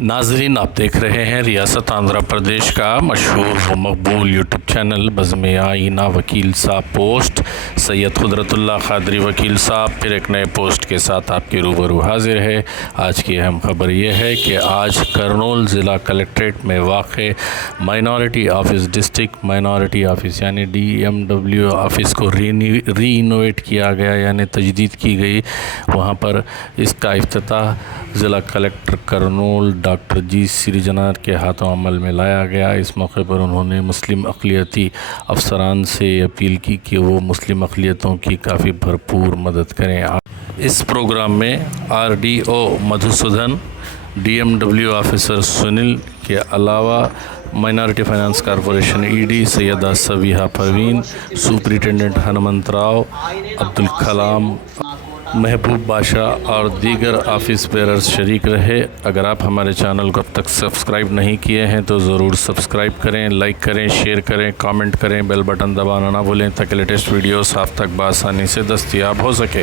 ناظرین، آپ دیکھ رہے ہیں ریاست آندھرا پردیش کا مشہور و مقبول یوٹیوب چینل بزم آئینہ وکیل صاحب پوسٹ، سید قدرت اللہ قادری وکیل صاحب، پھر ایک نئے پوسٹ کے ساتھ آپ کے روبرو حاضر ہے۔ آج کی اہم خبر یہ ہے کہ آج کرنول ضلع کلیکٹریٹ میں واقع minority office district minority office یعنی ڈی ایم ڈبلیو آفیس کو ری انویٹ کیا گیا یعنی تجدید کی گئی۔ وہاں پر اس کا افتتاح ضلع collector Kurnool doctor G Srijana کے ہاتھوں عمل میں لایا گیا۔ اس موقع پر انہوں نے مسلم اقلیتی افسران سے اپیل کی کہ وہ مسلم اقلیتوں کی کافی بھرپور مدد کریں۔ اس پروگرام میں R D O Madhusudhan, D M W officer Sunil کے علاوہ minority finance corporation E D Syeda سویہ Parveen superintendent Hanumanth Rao Abdul Kalam محبوب بادشاہ اور دیگر آفس بیررز شریک رہے۔ اگر آپ ہمارے چینل کو اب تک سبسکرائب نہیں کیے ہیں تو ضرور سبسکرائب کریں، لائک کریں، شیئر کریں، کامنٹ کریں، بیل بٹن دبانا نہ بھولیں تاکہ لیٹسٹ ویڈیوز آپ تک بآسانی سے دستیاب ہو سکے۔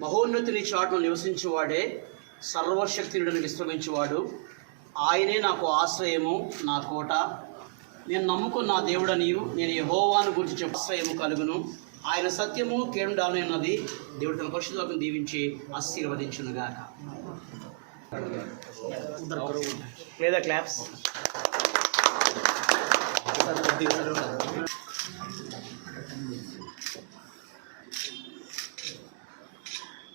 మహోన్నతిని చాటును నివసించేవాడే సర్వశక్తిని విశ్రమించేవాడు. ఆయనే నాకు ఆశ్రయము నా కోట. నేను నమ్ముకున్న నా దేవుడనియు నేను యెహోవాను గురించి ఆశ్రయము కలుగును. ఆయన సత్యము కేండాలు అన్నది దేవుడు తన పరిశుద్ధులను దీవించి ఆశీర్వదించునుగాక. లేదా క్లాప్స్